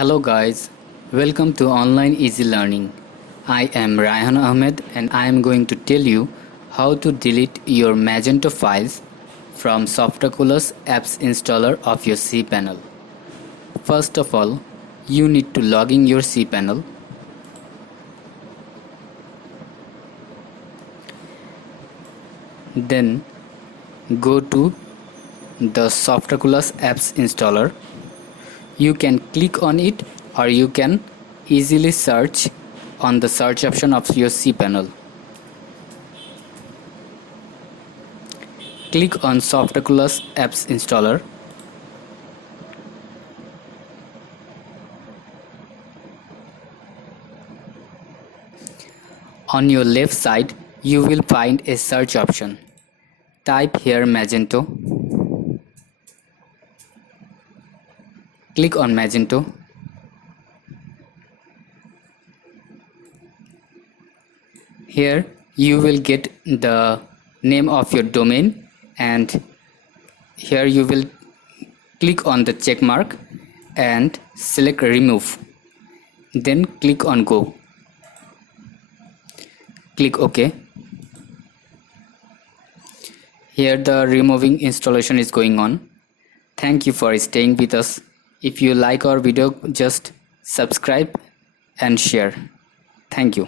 Hello guys, welcome to Online Easy Learning. I am Rayhan Ahmed and I am going to tell you how to delete your Magento files from Softaculous apps installer of your cPanel. First of all, you need to log in your cPanel. Then go to the Softaculous apps installer. You can click on it or you can easily search on the search option of your cPanel. Click on Softaculous apps installer. On your left side, you will find a search option. Type here Magento. Click on Magento. Here you will get the name of your domain and here you will click on the check mark and select remove. Then click on go. Click OK. Here the removing installation is going on. Thank you for staying with us. If you like our video, just subscribe and share. Thank you.